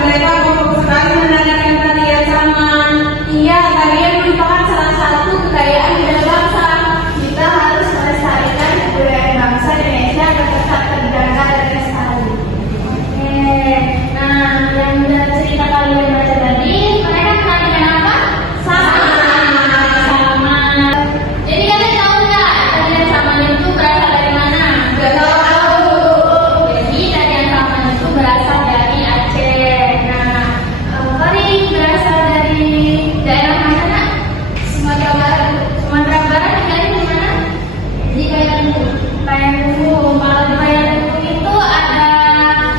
mereka kompak sekali menandakan tarian Saman. Iya, tarian merupakan salah satu kekayaan budaya bangsa. Kita harus melestarikan kebudayaan bangsa Indonesia agar tetap terjaga dan lestari. Oke, nah yang dari cerita kalian baca tadi, mereka kenal dengan apa? Saman. Jadi kalian tahu nggak tarian Saman itu berasal dari mana? Gak tahu. Jadi tarian Saman itu berasal dari Aceh. Nah, Farid berasal dari daerah mana, Nak? Sumatera Barat. Sumatera Barat, tinggalnya di mana? Di Payakumbuh. Payakumbuh. Kalau di Payakumbuh itu ada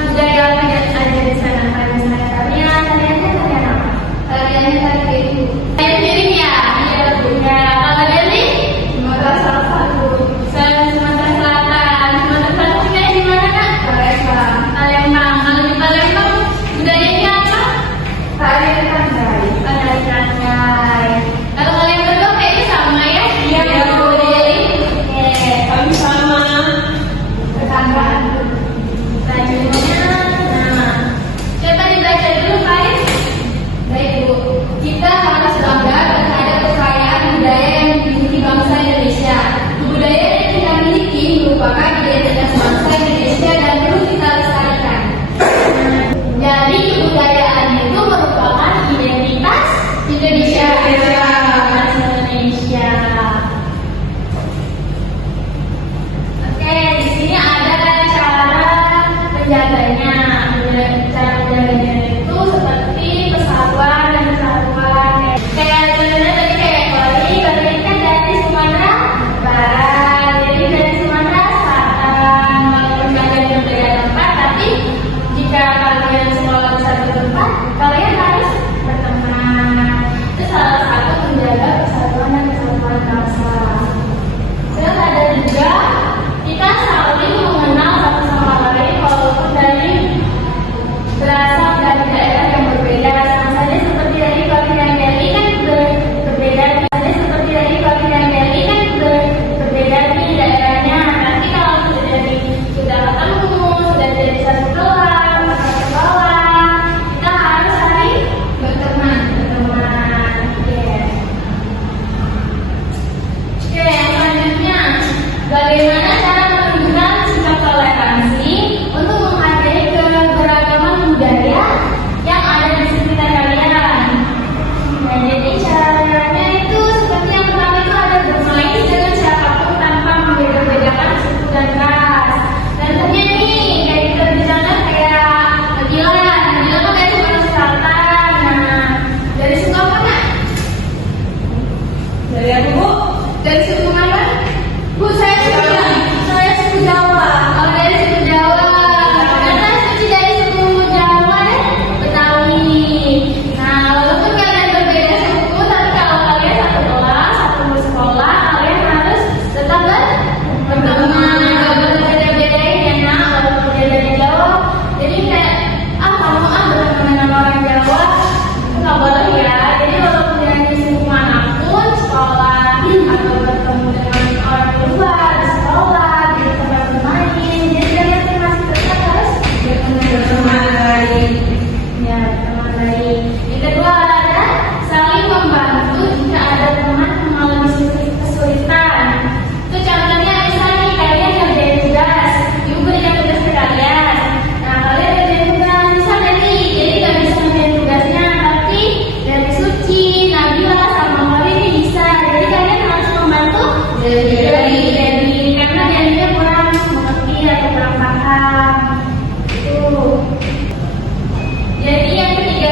budaya apa aja di sana? Kayak misalnya tariannya tarian apa? Tariannya tari keju. Tarian piring ya? Iya betul. Ya, kalau dari Sumatera Selatan. Sumatera Selatan. Sumatera Selatan tinggalnya di mana, Kak? Palembang. Palembang. Kalau di Palembang budayanya apa? Tarian Kanjai. Tari Kanjai. Kalau kalian berdua kayaknya sama ya? Iya, betul. Oke. Kami sama tetanggaan. Selanjutnya, nah, coba dibaca dulu, Farid. Baik Bu, kita harus bangga terhadap kekayaan budaya yang dimiliki bangsa Indonesia. Budaya yang kita miliki merupakan identitas bangsa Indonesia dan perlu kita lestarikan. Jadi kebudayaan itu merupakan identitas Indonesia. Indonesia. Oke, di sini ada cara menjaganya. Cara menjaganya itu seperti persatuan dan kesatuan. Kayak contohnya tadi kayak kalian kan dari Sumatera Barat, jadi dari Sumatera Selatan. Walaupun kalian berbeda tempat, tapi jika kalian sekolah di satu tempat, kalian harus berteman. Itu salah satu menjaga persatuan dan kesatuan bangsa. Terus ada juga kita saling mengenal satu sama lain walaupun dari berasal dari daerah yang berbeda. Sama saja seperti dari Farid dan Meli kan berbeda. Sama saja seperti dari Farid dan Meli kan berbeda di daerahnya. Nanti kalau sudah ketemu, sudah jadi satu kelas, satu sekolah, kita harus saling berteman. Yes. Oke, yang selanjutnya, bagaimana cara menunjukkan sikap toleransi untuk menghargai keberagaman budaya yang ada di sekitar kalian? Nah, jadi caranya itu seperti yang pertama itu ada bermain dengan siapapun tanpa membeda-bedakan suku dan ras. Dan tentunya nih, kayak kita misalnya kayak Nabila kan dari Sumatera Selatan. Nah, dari suku apa, Nak? Dari aku Bu, Dari suku mana? Bu, saya suku Jawa. Kalau dari suku Jawa, karena suci dari suku Jawa deh, Betawi. Nah, walaupun kalian berbeda suku, tapi kalau kalian satu kelas, satu sekolah, kalian harus tetap berteman. Gak boleh beda-bedain ya, Nak. Walaupun dia dari Jawa, jadi kayak kamu berteman sama orang Jawa, itu nggak boleh ya. Jadi walaupun dari suku manapun, sekolah atau bertemu dengan orang luar di sekolah, di tempat bermain, jadi kalian masih tetap harus berteman baik. ya teman baik. Yang kedua ada saling membantu jika ada teman mengalami kesulitan. Itu contohnya misalnya kalian ngerjain tugas, ibu berikan tugas ke kalian. Nah, kalian ngerjain tugas misalnya nih, jadi nggak bisa ngerjain tugasnya, tapi dari Suci, Nabila sama Mori ini bisa. Jadi kalian harus membantu dari karena dia kurang mengerti atau kurang paham. Itu. Jadi yang ketiga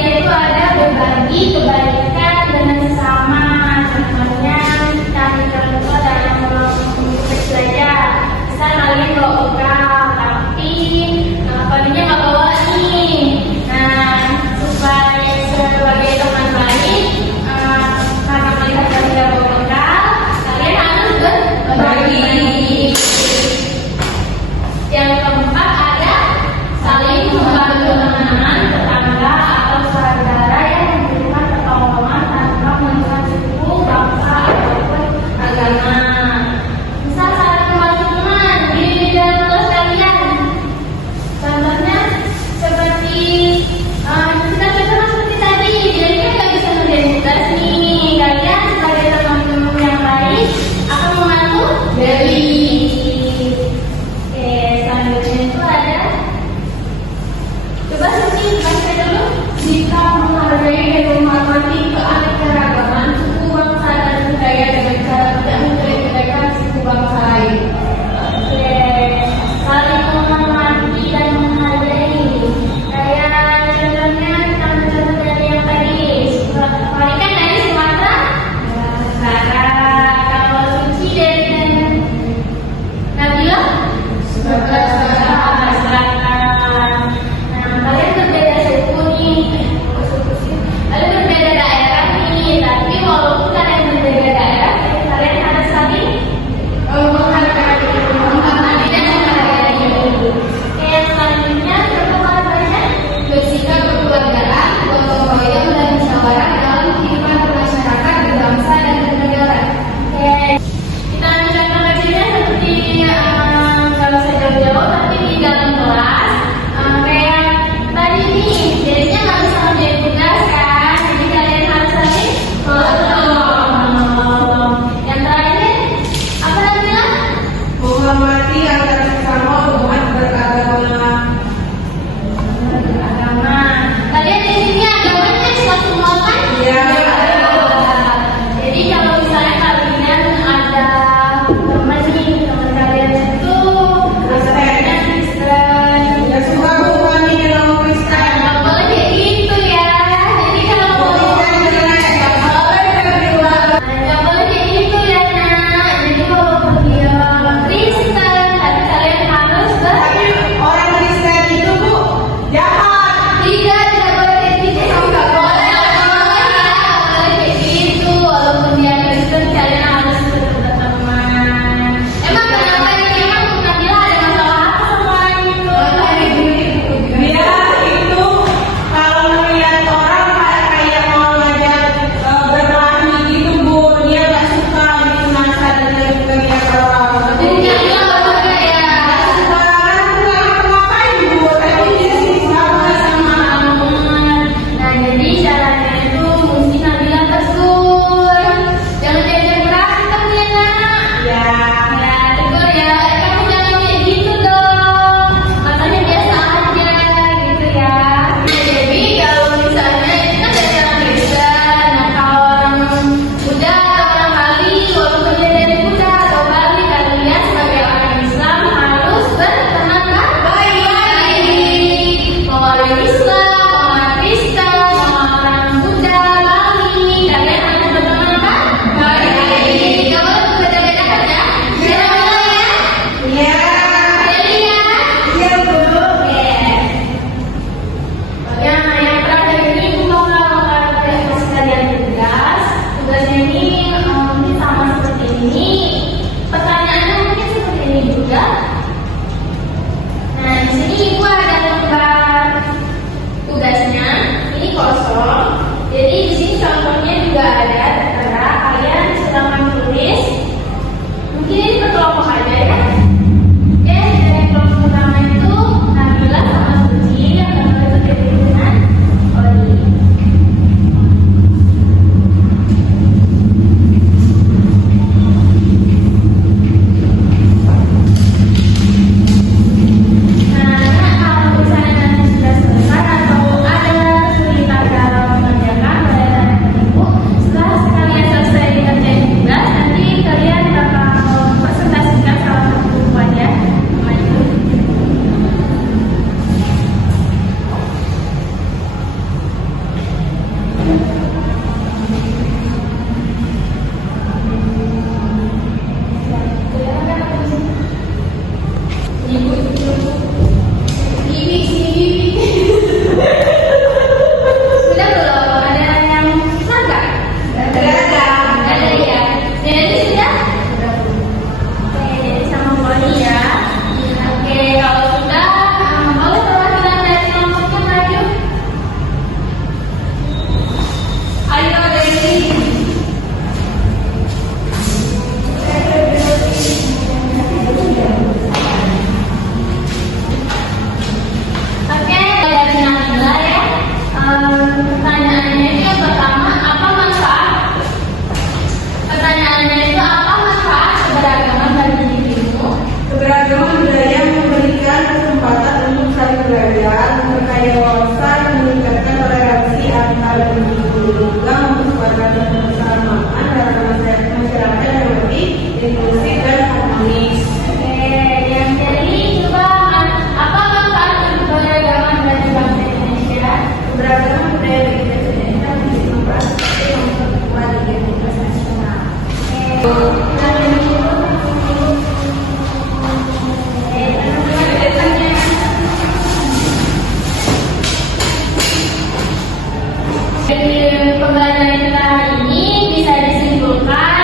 pembelajaran kita hari ini bisa disimpulkan